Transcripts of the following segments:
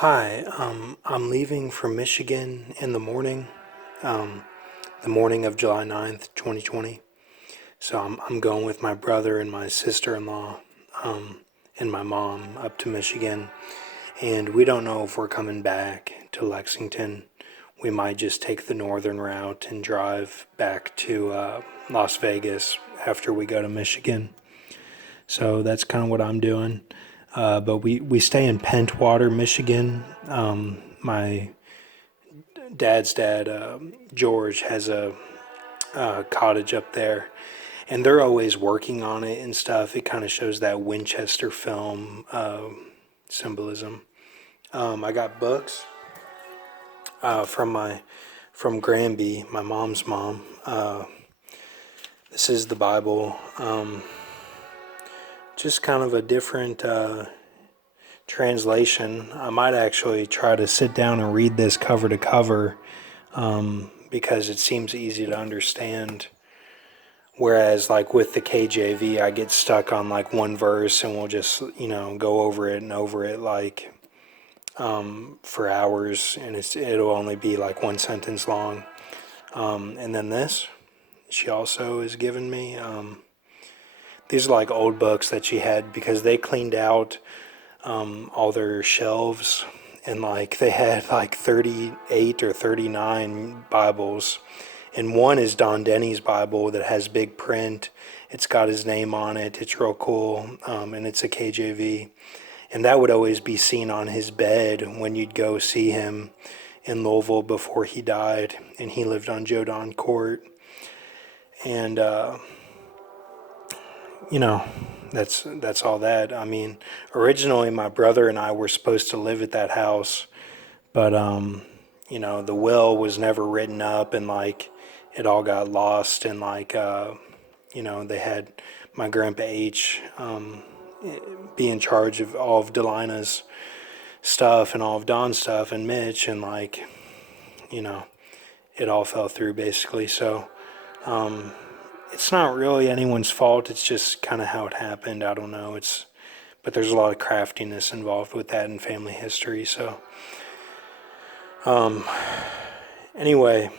Hi, I'm leaving for Michigan in um, the morning of July 9th, 2020. So I'm going with my brother and my sister-in-law um, and my mom up to Michigan. And we don't know if we're coming back to Lexington. We might just take the northern route and drive back to Las Vegas after we go to Michigan. So that's kind of what I'm doing. But we stay in Pentwater, Michigan. My dad's dad, George, has a cottage up there, and they're always working on it and stuff. It kind of shows that Winchester film symbolism. I got books from Granby, my mom's mom. This is the Bible. Just kind of a different translation. I might actually try to sit down and read this cover to cover because it seems easy to understand. Whereas, like with the KJV, I get stuck on like one verse and we'll just, go over it like for hours, and it'll only be like one sentence long. And then this, she also has given me. These are like old books that she had because they cleaned out all their shelves, and like they had like 38 or 39 Bibles, and one is Don Denny's Bible that has big print. It's got his name on it. It's real cool, and it's a KJV, and that would always be seen on his bed when you'd go see him in Louisville before he died, and he lived on Jodan Court, and you know, that's all that. I mean, originally my brother and I were supposed to live at that house, but the will was never written up, and like it all got lost, and like they had my grandpa H be in charge of all of Delina's stuff and all of Don's stuff and Mitch, and like you know, it all fell through basically. So it's not really anyone's fault. It's just kind of how it happened. I don't know. But there's a lot of craftiness involved with that in family history. So anyway,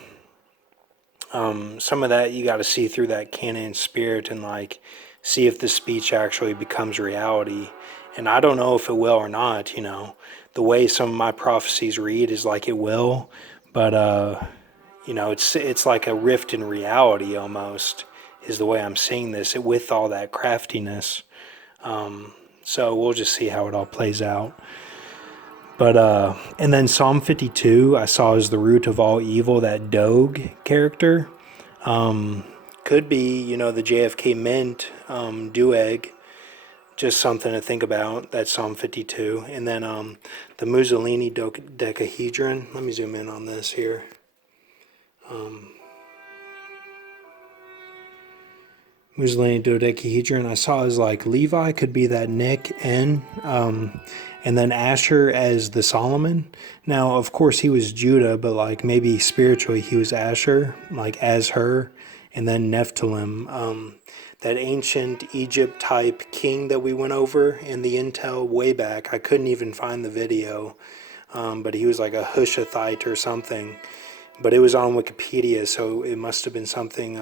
some of that you got to see through that canon spirit and like see if the speech actually becomes reality. And I don't know if it will or not. The way some of my prophecies read is like it will, but it's like a rift in reality almost is the way I'm seeing this with all that craftiness. So we'll just see how it all plays out. But and then Psalm 52 I saw as the root of all evil, that Doeg character. Could be, the JFK Mint, Doeg, just something to think about. That's Psalm 52. And then the Mussolini Decahedron. Let me zoom in on this here. Mussolini dodecahedron I saw as like Levi could be that Nick N, and then Asher as the Solomon. Now, of course, he was Judah, but like maybe spiritually he was Asher, like as her, and then Nephilim, that ancient Egypt type king that we went over in the intel way back. I couldn't even find the video, but he was like a Hushathite or something. But it was on Wikipedia, so it must have been something.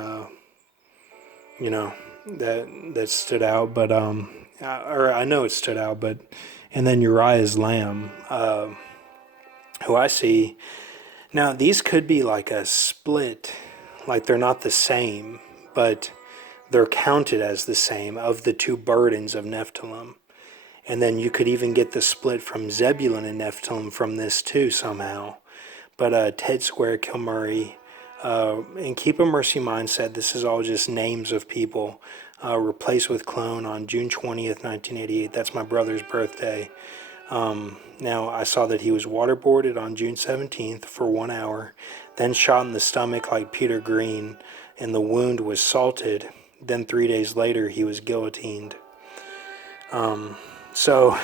You know that stood out, but or I know it stood out, but and then Uriah's lamb, who I see now. These could be like a split, like they're not the same, but they're counted as the same of the two burdens of Nephilim. And then you could even get the split from Zebulun and Nephilim from this too somehow. But Ted Square, Kilmurray, and Keep a Mercy Mindset, this is all just names of people. Replaced with Clone on June 20th, 1988. That's my brother's birthday. Now, I saw that he was waterboarded on June 17th for 1 hour, then shot in the stomach like Peter Green, and the wound was salted. Then 3 days later, he was guillotined. So,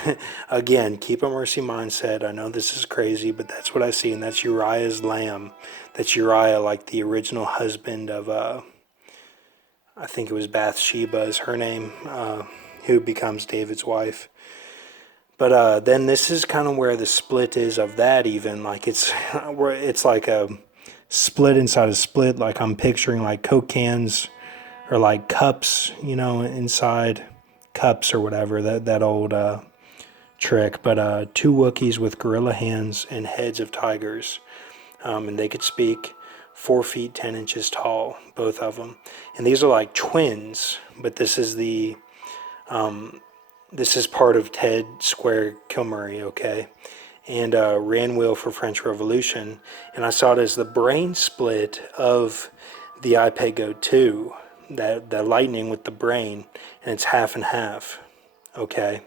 again, keep a mercy mindset. I know this is crazy, but that's what I see, and that's Uriah's lamb. That's Uriah, like the original husband of, I think it was Bathsheba is her name, who becomes David's wife. But then this is kind of where the split is of that even. Like it's where it's like a split inside a split. Like I'm picturing like Coke cans or like cups, inside cups or whatever. That old trick. But two Wookiees with gorilla hands and heads of tigers, and they could speak. 4 feet 10 inches tall, both of them, and these are like twins. But this is part of Ted Square Kilmurray, okay, and Ran Wheel for French Revolution, and I saw it as the brain split of the iPego 2, that lightning with the brain, and it's half and half, okay.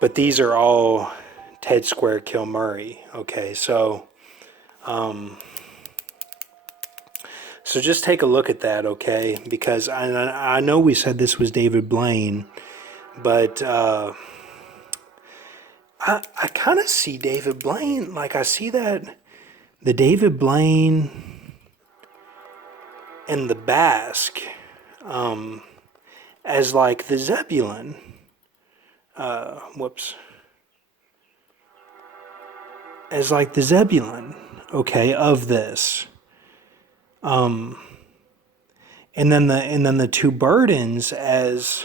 But these are all Ted Square Kilmurray, okay. So just take a look at that, okay? Because I know we said this was David Blaine, but I kind of see David Blaine, like I see that the David Blaine and the Basque as like the Zebulon. As like the Zebulon, okay, of this. And then the two burdens as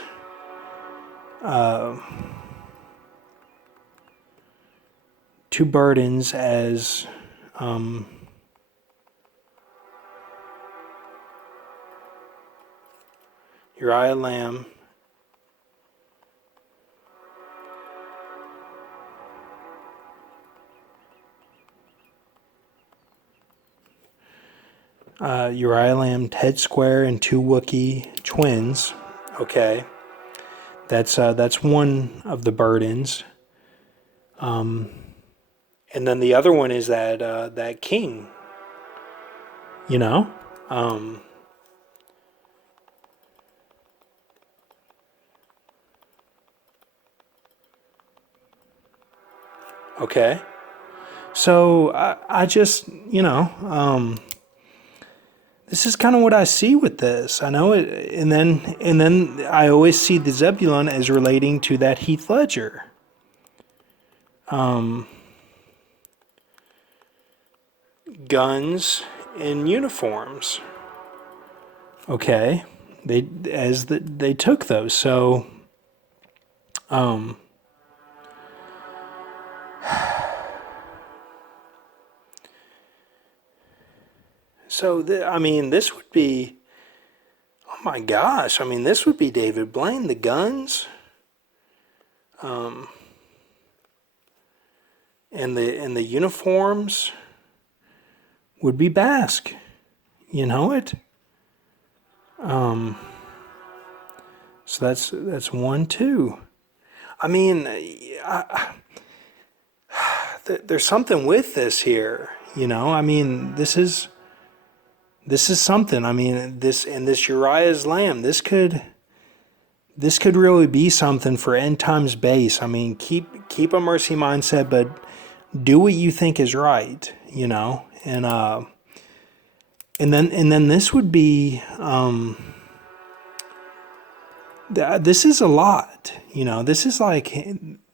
Uriah Lamb, Ted Square, and two Wookiee twins. Okay, that's one of the burdens. And then the other one is that king. You know. Okay. So I just this is kind of what I see with this. I know it, and then I always see the Zebulon as relating to that Heath Ledger. Guns and uniforms. Okay, they took those. So, I mean, this would be. Oh my gosh! I mean, this would be David Blaine. The guns. And the uniforms would be Basque. You know it. So that's 1, 2. I mean, there's something with this here. I mean, this is something. I mean, this Uriah's Lamb. This could really be something for end times base. I mean, keep a mercy mindset, but do what you think is right. And then this would be. This is a lot. This is like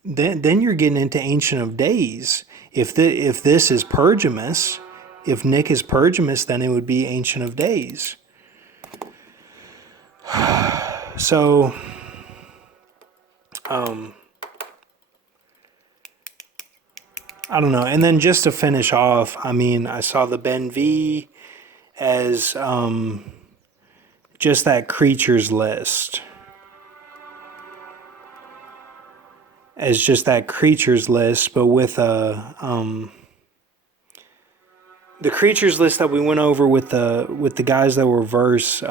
then you're getting into Ancient of Days. If this is Pergamus, if Nick is Pergamus, then it would be Ancient of Days. So, I don't know. And then just to finish off, I mean, I saw the Ben V as just that creatures list. As just that creatures list, but with the creatures list that we went over with the guys that were verse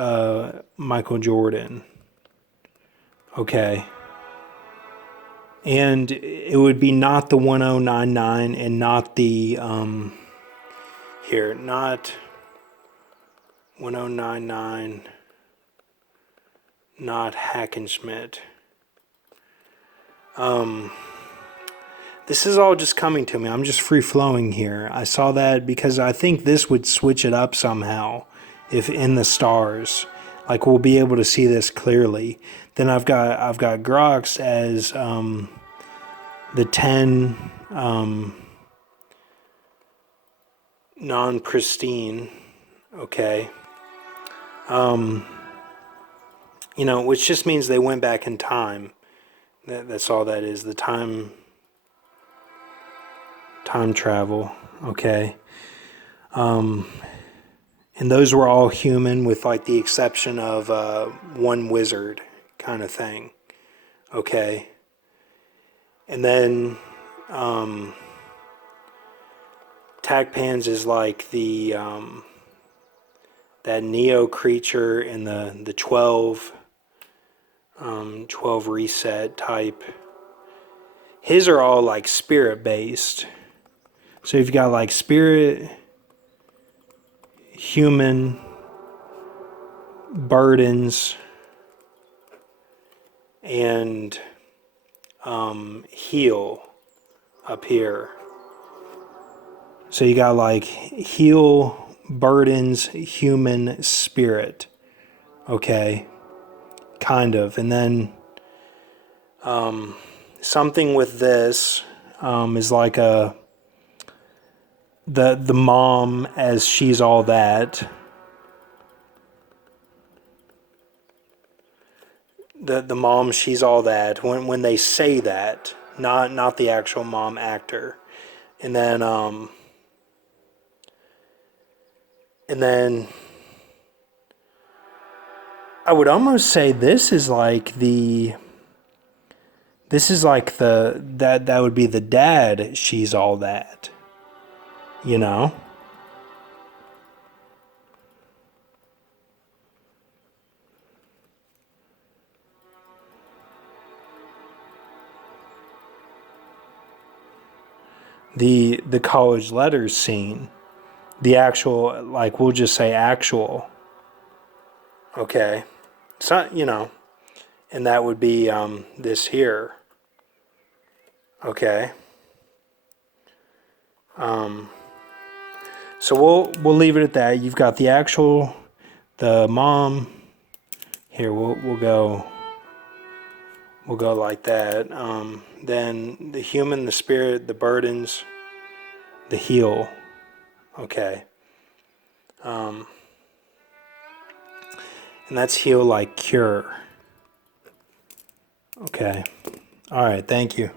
Michael Jordan. Okay. And it would be not the 1099 and not the not 1099, not Hackenschmidt. This is all just coming to me. I'm just free flowing here. I saw that because I think this would switch it up somehow if in the stars. Like we'll be able to see this clearly. Then I've got Grox as the 10 non-pristine, okay, which just means they went back in time. That's all that is. The time travel, okay. And those were all human, with like the exception of one wizard kind of thing, okay. And then Tagpans is like the that Neo creature in the 12 reset type. His are all like spirit based. So you've got like spirit, human, burdens, and heal up here. So you got like heal, burdens, human, spirit. Okay. Kind of. And then something with this is like the mom, as she's all that. The mom, she's all that. When they say that, not the actual mom actor. And then I would almost say this is like the that would be the dad, she's all that. You know? The college letters scene. The actual, like, we'll just say actual. Okay. So, and that would be this here. Okay. So we'll leave it at that. You've got the actual, the mom. Here we'll go like that. Then the human, the spirit, the burdens, the heal. Okay. And that's heal like cure. Okay. All right. Thank you.